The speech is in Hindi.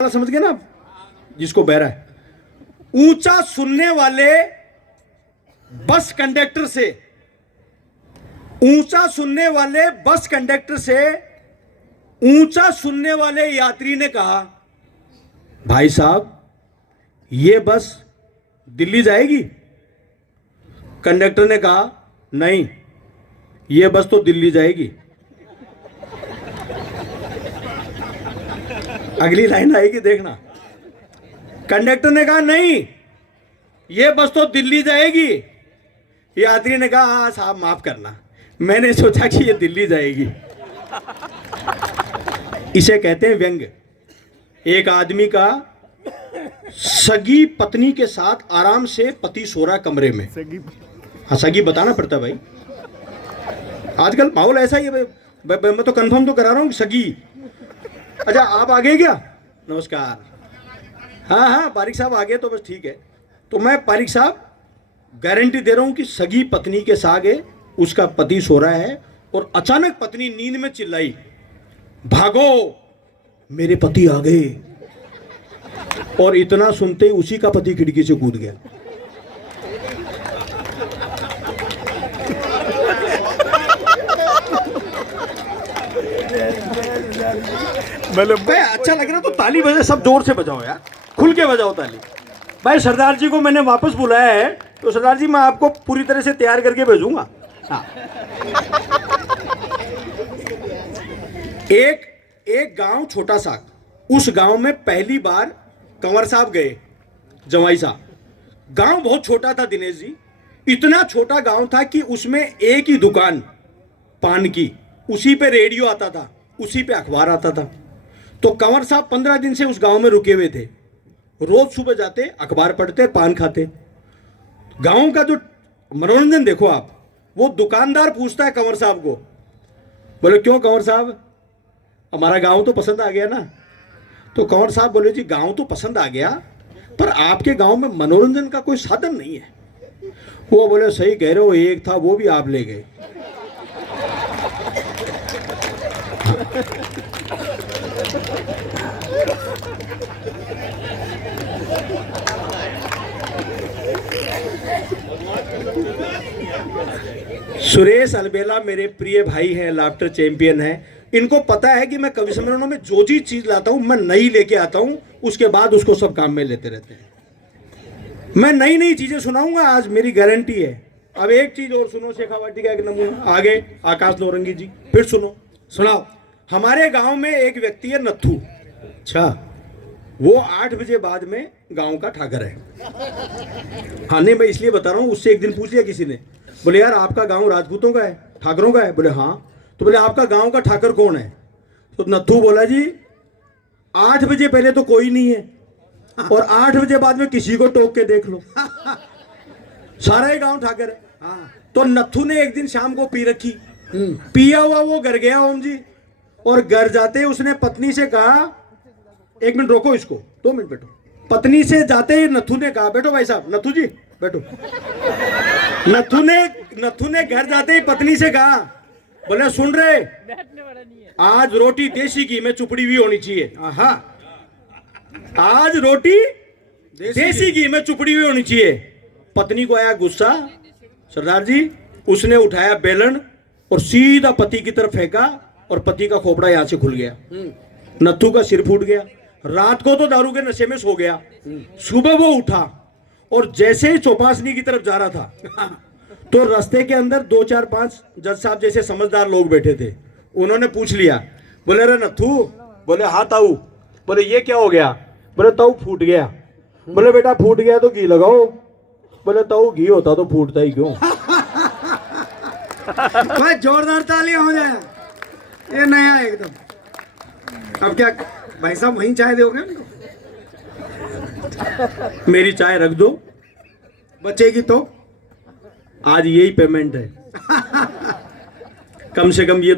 समझ गए ना आप? जिसको बहरा है, ऊंचा सुनने वाले बस कंडक्टर से, ऊंचा सुनने वाले बस कंडक्टर से ऊंचा सुनने वाले यात्री ने कहा, भाई साहब ये बस दिल्ली जाएगी? कंडक्टर ने कहा, नहीं ये बस तो दिल्ली जाएगी। अगली लाइन आएगी देखना। कंडक्टर ने कहा, नहीं ये बस तो दिल्ली जाएगी। यात्री ने कहा, हाँ साहब माफ करना, मैंने सोचा कि ये दिल्ली जाएगी। इसे कहते हैं व्यंग। एक आदमी का सगी पत्नी के साथ आराम से पति सो रहा कमरे में। हाँ सगी बताना पड़ता भाई, आजकल माहौल ऐसा ही है। मैं तो कंफर्म तो करा रहा हूँ सगी। अच्छा आप आ गए क्या? नमस्कार। हाँ हाँ पारिक साहब आ गए तो बस ठीक है। तो मैं पारिक साहब गारंटी दे रहा हूँ कि सगी पत्नी के सागे उसका पति सो रहा है और अचानक पत्नी नींद में चिल्लाई, भागो मेरे पति आ गए। और इतना सुनते ही उसी का पति खिड़की से कूद गया। भाई अच्छा लग रहा तो ताली बजाओ, सब जोर से बजाओ यार, खुल के बजाओ ताली। भाई सरदार जी को मैंने वापस बुलाया है तो सरदार जी मैं आपको पूरी तरह से तैयार करके भेजूंगा। हाँ। एक गांव छोटा सा, उस गांव में पहली बार कंवर साहब गए, जवाई साहब। गांव बहुत छोटा था दिनेश जी, इतना छोटा गांव था कि उसमें एक ही दुकान पान की, उसी पे रेडियो आता था, उसी पे अखबार आता था। तो कंवर साहब 15 दिन से उस गांव में रुके हुए थे। रोज सुबह जाते, अखबार पढ़ते, पान खाते। गांव का जो मनोरंजन देखो आप, वो दुकानदार पूछता है कंवर साहब को, बोले क्यों कंवर साहब हमारा गांव तो पसंद आ गया ना? तो कंवर साहब बोले जी गांव तो पसंद आ गया, पर आपके गांव में मनोरंजन का कोई साधन नहीं है। वो बोले सही कह रहे हो, एक था वो भी आप ले गए। सुरेश अलबेला मेरे प्रिय भाई हैं, लाफ्टर चैंपियन हैं। इनको पता है कि मैं कवि सम्मेलनों में जो चीज लाता हूं मैं नई लेके आता हूं, उसके बाद उसको सब काम में लेते रहते हैं। मैं नई नई चीजें सुनाऊंगा आज, मेरी गारंटी है। अब एक चीज और सुनो, शेखावाटी का एक नमूना आगे, आकाश नौरंगी जी फिर सुनो। सुनाओ। हमारे गांव में एक व्यक्ति है नत्थू। अच्छा, वो 8 बजे बाद में गांव का ठाकर है। हाँ नहीं मैं इसलिए बता रहा हूँ, उससे एक दिन पूछ लिया किसी ने, बोले यार आपका गांव राजपूतों का है, ठाकरों का है? बोले हाँ। तो बोले आपका गांव का ठाकर कौन है? तो नत्थू बोला जी 8 बजे पहले तो कोई नहीं है, और 8 बजे बाद में किसी को टोक के देख लो, सारा ही गांव ठाकर है। तो नत्थू ने एक दिन शाम को पी रखी, पिया हुआ वो घर गया ओम जी, और घर जाते उसने पत्नी से कहा, 1 मिनट रोको इसको, 2 मिनट बैठो। पत्नी से जाते ही नत्थू ने कहा, बैठो भाई साहब, नत्थू जी बैठो। नत्थू ने घर जाते ही पत्नी से कहा, बोले सुन रहे, आज रोटी देसी घी में चुपड़ी हुई होनी चाहिए। आज रोटी देसी घी में चुपड़ी हुई होनी चाहिए। पत्नी को आया गुस्सा, सरदार जी उसने उठाया बेलन और सीधा पति की तरफ फेंका, और पति का खोपड़ा यहां से खुल गया। नत्थू का सिर फूट गया। रात को तो दारू के नशे में सो गया। सुबह वो उठा और जैसे ही चौपासनी की तरफ जा रहा था तो रास्ते के अंदर 2 4 5 जज साहब जैसे समझदार लोग बैठे थे। उन्होंने पूछ लिया, बोले रे नत्थू? बोले हाँ ताऊ। बोले ये क्या हो गया? बोले ताऊ फूट गया। बोले बेटा फूट गया तो घी लगाओ। बोले ताऊ घी होता तो फूटता ही क्यों? भाई जोरदार तालियां हो जाए, ये नया एकदम। अब क्या भाई साहब वहीं चाय दोगे उनको? मेरी चाय रख दो, बचेगी तो आज यही पेमेंट है। कम से कम ये तो